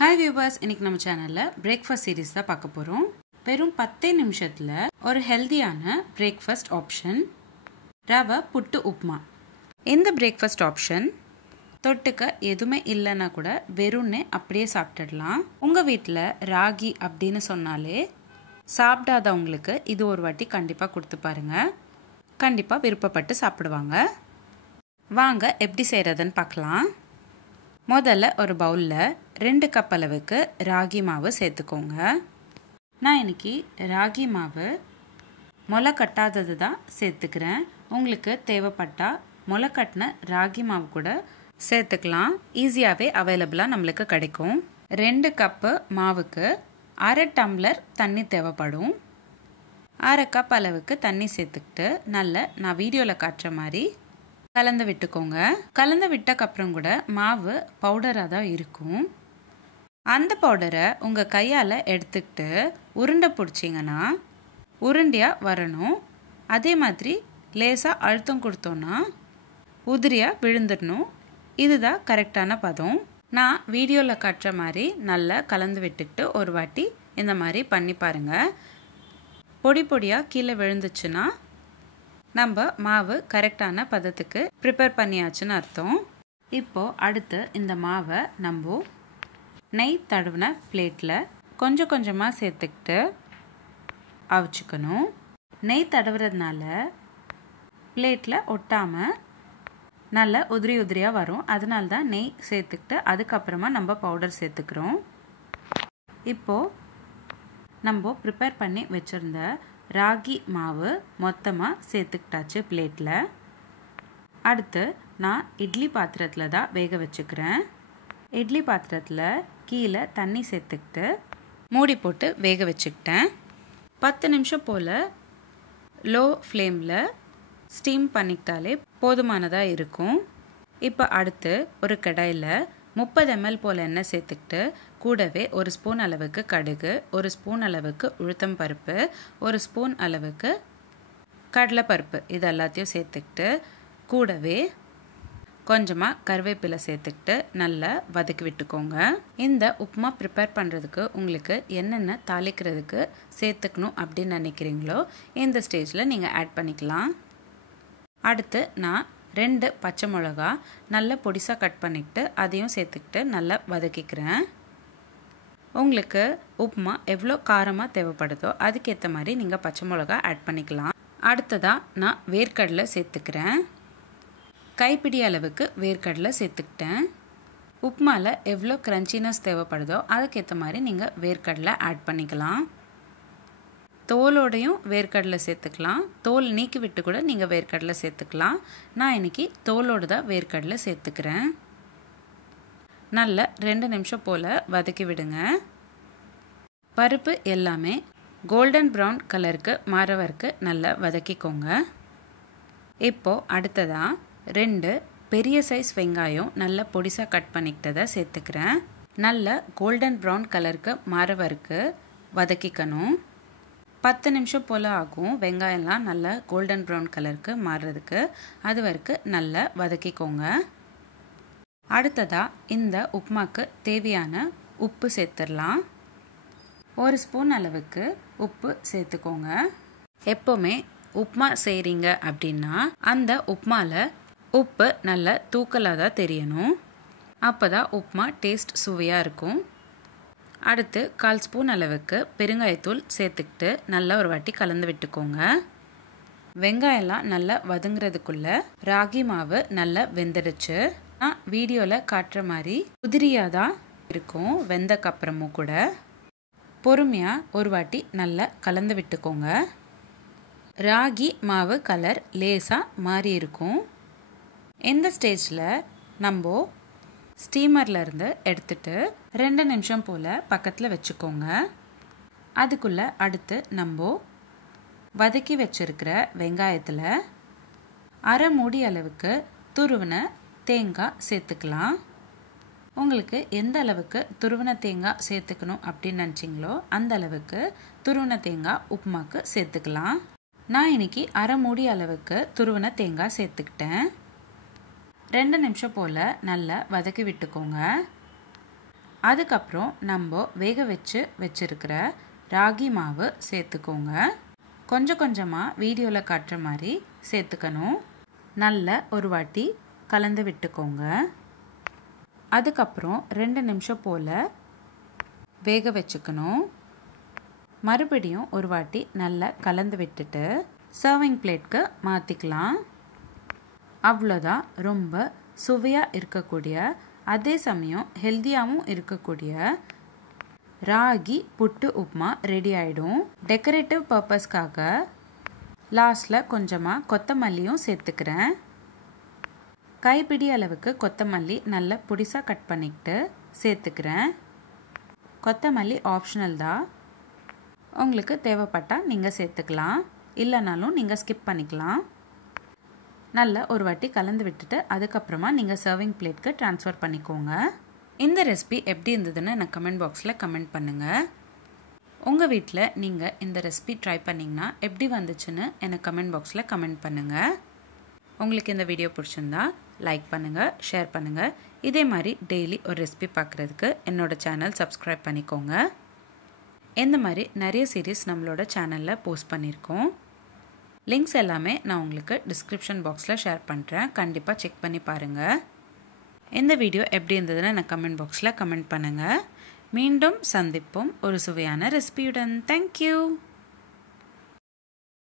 Hi viewers, இன்னைக்கு நம்ம சேனல்ல பிரேக்ஃபாஸ்ட் சீரிஸ் தான் பார்க்க போறோம். வெறும் 10 நிமிஷத்துல ஒரு ஹெல்தியான பிரேக்ஃபாஸ்ட் ஆப்ஷன் ரவை புட்டு உப்புமா. இந்த பிரேக்ஃபாஸ்ட் ஆப்ஷன் தொட்டுக்க எதுவுமே இல்லைன்னா கூட வெறும்னே அப்படியே சாப்பிட்டுடலாம். உங்க வீட்டில் ராகி அப்படின்னு சொன்னாலே சாப்பிடாதவங்களுக்கு இது ஒரு வாட்டி கண்டிப்பாக கொடுத்து பாருங்க. கண்டிப்பாக விருப்பப்பட்டு சாப்பிடுவாங்க. வாங்க எப்படி செய்கிறதுன்னு பார்க்கலாம். முதல்ல ஒரு பவுலில் 2 கப் அளவுக்கு ராகி மாவு சேர்த்துக்கோங்க. நான் இன்னைக்கு ராகி மாவு முளை கட்டாதது தான் சேர்த்துக்கிறேன். உங்களுக்கு தேவைப்பட்டால் முளை கட்டின ராகி மாவு கூட சேர்த்துக்கலாம். ஈஸியாகவே அவைலபிளாக நம்மளுக்கு கிடைக்கும். 2 கப்பு மாவுக்கு 1/2 டம்ளர் தண்ணி தேவைப்படும். 1/2 கப் அளவுக்கு தண்ணி சேர்த்துக்கிட்டு நான் வீடியோவில் காட்டுற மாதிரி கலந்து விட்டுக்கோங்க. கலந்து விட்டக்கப்புறம் கூட மாவு பவுடராக தான் இருக்கும். அந்த பவுடரை உங்கள் கையால் எடுத்துக்கிட்டு உருண்டை பிடிச்சிங்கன்னா உருண்டையாக வரணும். அதே மாதிரி லேசாக அழுத்தம் கொடுத்தோன்னா உதிரியாக விழுந்துடணும். இதுதான் கரெக்டான பதம். நான் வீடியோவில் காட்டுற மாதிரி நல்லா கலந்து விட்டுக்கிட்டு ஒரு வாட்டி இந்த மாதிரி பண்ணி பாருங்கள். பொடி பொடியாக கீழே விழுந்துச்சுன்னா நம்ம மாவு கரெக்டான பதத்துக்கு ப்ரிப்பேர் பண்ணியாச்சுன்னு அர்த்தம். இப்போது அடுத்து இந்த மாவை நம்ம நெய் தடவின பிளேட்டில் கொஞ்சம் கொஞ்சமாக சேர்த்துக்கிட்டு அவிச்சுக்கணும். நெய் தடவுறதுனால பிளேட்டில் ஒட்டாமல் நல்ல உதிரி உதிரியாக வரும். அதனால தான் நெய் சேர்த்துக்கிட்டு அதுக்கப்புறமா நம்ம பவுடர் சேர்த்துக்கிறோம். இப்போது நம்ம ப்ரிப்பேர் பண்ணி வச்சுருந்த ராகி மாவு மொத்தமாக சேர்த்துக்கிட்டாச்சு பிளேட்டில். அடுத்து நான் இட்லி பாத்திரத்தில் தான் வேக வச்சுக்கிறேன். இட்லி பாத்திரத்தில் கீழே தண்ணி சேர்த்துக்கிட்டு மூடி போட்டு வேக வச்சுக்கிட்டேன். 10 நிமிஷம் போல் லோ ஃப்ளேமில் ஸ்டீம் பண்ணிக்கிட்டாலே போதுமானதாக இருக்கும். இப்போ அடுத்து ஒரு கடாயில் 30 ml போல் எண்ணெய் சேர்த்துக்கிட்டு கூடவே 1 ஸ்பூன் அளவுக்கு கடுகு, 1 ஸ்பூன் அளவுக்கு உளுத்தம் பருப்பு, 1 ஸ்பூன் அளவுக்கு கடலைப்பருப்பு இது எல்லாத்தையும் சேர்த்துக்கிட்டு கூடவே கொஞ்சமாக கருவேப்பிலை சேர்த்துக்கிட்டு நல்லா வதக்கி விட்டுக்கோங்க. இந்த உப்புமா ப்ரிப்பேர் பண்ணுறதுக்கு உங்களுக்கு என்னென்ன தாளிக்கிறதுக்கு சேர்த்துக்கணும் அப்படின்னு நினைக்கிறீங்களோ இந்த ஸ்டேஜில் நீங்கள் ஆட் பண்ணிக்கலாம். அடுத்து நான் 2 பச்சை மிளகா நல்லா பொடிசாக கட் பண்ணிக்கிட்டு அதையும் சேர்த்துக்கிட்டு நல்லா வதக்கிக்கிறேன். உங்களுக்கு உப்புமா எவ்வளோ காரமாக தேவைப்படுதோ அதுக்கேற்ற மாதிரி நீங்கள் பச்சை மிளகா ஆட் பண்ணிக்கலாம். அடுத்ததாக நான் வேர்க்கடலை சேர்த்துக்கிறேன். கைப்பிடி அளவுக்கு வேர்க்கடலை சேர்த்துக்கிட்டேன். உப்புமாவில் எவ்வளோ க்ரன்ச்சினஸ் தேவைப்படுதோ அதுக்கேற்ற மாதிரி நீங்கள் வேர்க்கடலை ஆட் பண்ணிக்கலாம். தோலோடையும் வேர்க்கடலை சேர்த்துக்கலாம். தோல் நீக்கி விட்டு கூட நீங்கள் வேர்க்கடலை சேர்த்துக்கலாம். நான் இன்றைக்கி தோலோடு தான் வேர்க்கடலை சேர்த்துக்கிறேன். நல்லா 2 நிமிஷம் போல் வதக்கி விடுங்க. பருப்பு எல்லாமே கோல்டன் ப்ரௌன் கலருக்கு மாற வரைக்கும் நல்லா வதக்கிக்கோங்க. இப்போது அடுத்ததாக 2 பெரிய சைஸ் வெங்காயம் நல்லா பொடிசாக கட் பண்ணிக்கிட்டதை சேர்த்துக்கிறேன். நல்லா கோல்டன் ப்ரௌன் கலருக்கு மாற வரைக்கும் வதக்கிக்கணும். 10 நிமிஷம் போல் ஆகும் வெங்காயம்லாம் நல்லா கோல்டன் ப்ரௌன் கலருக்கு மாறுறதுக்கு. அது வரைக்கும் நல்லா வதக்கிக்கோங்க. அடுத்ததாக இந்த உப்புமாக்கு தேவையான உப்பு சேர்த்துடலாம். 1 ஸ்பூன் அளவுக்கு உப்பு சேர்த்துக்கோங்க. எப்போவுமே உப்புமா செய்கிறீங்க அப்படின்னா அந்த உப்புமாவில் உப்பு நல்லா தூக்கலாக தான் தெரியணும். அப்போ தான் உப்புமா டேஸ்ட் சுவையாக இருக்கும். அடுத்து 1/4 ஸ்பூன் அளவுக்கு பெருங்காயத்தூள் சேர்த்துக்கிட்டு நல்லா ஒரு வாட்டி கலந்து விட்டுக்கோங்க. வெங்காயம்லாம் நல்லா வதங்குறதுக்குள்ளே ராகி மாவு நல்லா வெந்துடுச்சு. நான் வீடியோவில் காட்டுற மாதிரி உதிரியாக தான் இருக்கும். வெந்தக்கப்புறமும் கூட பொறுமையாக ஒரு வாட்டி நல்லா கலந்து விட்டுக்கோங்க. ராகி மாவு கலர் லேசாக மாறி இருக்கும். இந்த ஸ்டேஜில் நம்ம ஸ்டீமர்லேருந்து எடுத்துட்டு 2 நிமிஷம் போல் பக்கத்தில் வச்சுக்கோங்க. அதுக்குள்ளே அடுத்து நம்ம வதக்கி வச்சுருக்கிற வெங்காயத்தில் 1/2 மூடி அளவுக்கு துருவின தேங்காய் சேர்த்துக்கலாம். உங்களுக்கு எந்த அளவுக்கு துருவின தேங்காய் சேர்த்துக்கணும் அப்படின்னு நினச்சிங்களோ அந்த அளவுக்கு துருவின தேங்காய் உப்புமாக்கு சேர்த்துக்கலாம். நான் இன்றைக்கி 1/2 மூடி அளவுக்கு துருவின தேங்காய் சேர்த்துக்கிட்டேன். 2 நிமிஷம் போல் நல்லா வதக்கி விட்டுக்கோங்க. அதுக்கப்புறம் நம்ம வேக வச்சிருக்கிற ராகி மாவு சேர்த்துக்கோங்க. கொஞ்சம் கொஞ்சமாக வீடியோவில் காட்டுற மாதிரி சேர்த்துக்கணும். நல்ல ஒரு வாட்டி கலந்து விட்டுக்கோங்க. அதுக்கப்புறம் 2 நிமிஷம் போல் வேக வச்சுக்கணும். மறுபடியும் ஒரு வாட்டி நல்லா கலந்து விட்டுட்டு சர்விங் பிளேட்க்கு மாற்றிக்கலாம். அவ்வளோதான். ரொம்ப சுவையாக இருக்கக்கூடிய, அதே சமயம் ஹெல்த்தியாகவும் இருக்கக்கூடிய ராகி புட்டு உப்புமா ரெடி ஆகிடும். டெக்கரேட்டிவ் பர்பஸ்க்காக லாஸ்டில் கொஞ்சமாக கொத்தமல்லியும் சேர்த்துக்கிறேன். கைப்பிடி அளவுக்கு கொத்தமல்லி நல்லா பொடிசாக கட் பண்ணிக்கிட்டு சேர்த்துக்கிறேன். கொத்தமல்லி ஆப்ஷனல் தான். உங்களுக்கு தேவைப்பட்டால் நீங்கள் சேர்த்துக்கலாம், இல்லைனாலும் நீங்கள் ஸ்கிப் பண்ணிக்கலாம். நல்லா ஒரு வாட்டி கலந்து விட்டுட்டு அதுக்கப்புறமா நீங்கள் சர்விங் பிளேட்க்கு ட்ரான்ஸ்ஃபர் பண்ணிக்கோங்க. இந்த ரெசிபி எப்படி இருந்ததுன்னு எனக்கு கமெண்ட் பாக்ஸில் கமெண்ட் பண்ணுங்கள். உங்கள் வீட்டில் நீங்கள் இந்த ரெசிபி ட்ரை பண்ணிங்கன்னா எப்படி வந்துச்சுன்னு எனக்கு கமெண்ட் பாக்ஸில் கமெண்ட் பண்ணுங்கள். உங்களுக்கு இந்த வீடியோ பிடிச்சிருந்தா லைக் பண்ணுங்கள், ஷேர் பண்ணுங்கள். இதே மாதிரி டெய்லி ஒரு ரெசிபி பார்க்குறதுக்கு என்னோடய சேனல் சப்ஸ்கிரைப் பண்ணிக்கோங்க. இந்த மாதிரி நிறைய சீரீஸ் நம்மளோட சேனலில் போஸ்ட் பண்ணியிருக்கோம். லிங்க்ஸ் எல்லாமே நான் உங்களுக்கு டிஸ்கிரிப்ஷன் பாக்ஸில் ஷேர் பண்ணுறேன். கண்டிப்பாக செக் பண்ணி பாருங்கள். இந்த வீடியோ எப்படி இருந்ததுன்னு எனக்கு கமெண்ட் பாக்ஸில் கமெண்ட் பண்ணுங்கள். மீண்டும் சந்திப்போம் ஒரு சுவையான ரெசிபியுடன். தேங்க்யூ.